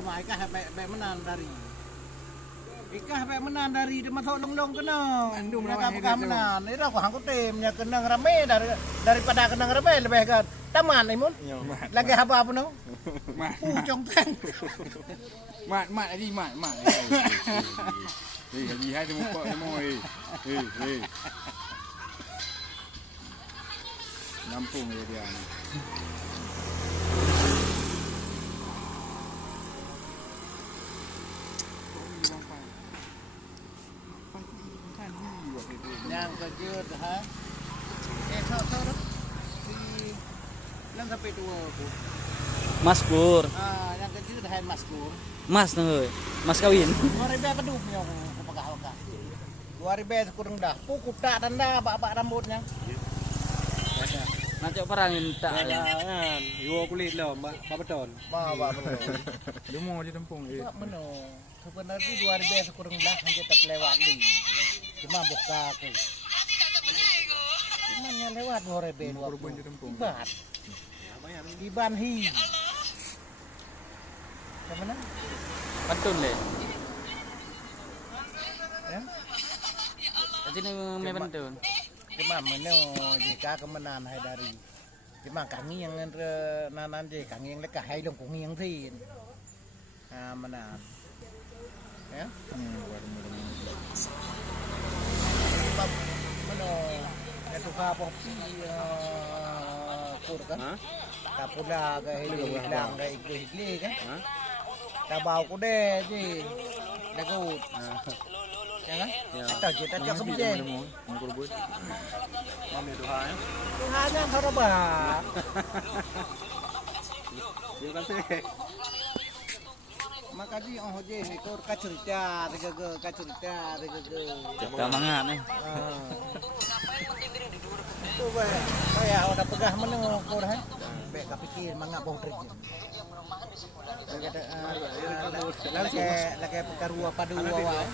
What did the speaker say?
kau mai kah baik menan dari. Ikah baik menan dari dia masuk long-long kena. Andung Dia lawan bukan dia menan. Ini aku hangku timnya kena rame daripada kena rame lebih kan. Taman imun. Lagi apa no? Mat. Pucong tang. Mat tadi mat. Haji hai temu kok semua Nampung dia ni. Yang kejut ha. Tahu si lang sampai tua aku. Mas Pur, Yang kejut hai Mas Pur. Mas nang euy. Mas kawin. 2000 keduk nya aku pegah-pegah. 2000 kurang dah. Pukuk tak dan dah bak rambutnya. Nanti perangin tak ya. Jangan, iwo kulit lo, Mbak Beton. Bawa betul. Dia mau je tempung Bak meno. Sebenarnya 2000 kurang dah hanya tak lewat ni. Cuma buka aku. Cuma yang lewat 2000 korban je tempung. Ibat. Iban hi. Mana? Pantun le. Ya. Tadi ni me pantun. Cuma meno jika kemenan hai dari. Cuma kami yang nanan je kami yang lekah hai long kong yang tin. Mana? Ya. Meno itu apa kur kan? Kapula ke hilang ke ikli kan? Tabau ku deh je. Dagut. Ya kan? Atau kita cak kebje. Mami Tuhan. Tuhan yang haraba. Terima kasih. Makasih oh je ekor kacurita kacurita. Kita mangat ni. Tu saya udah pegah menengok kor hai. Baik kapikir mangap bau trik. Lagi perkarua padu awal.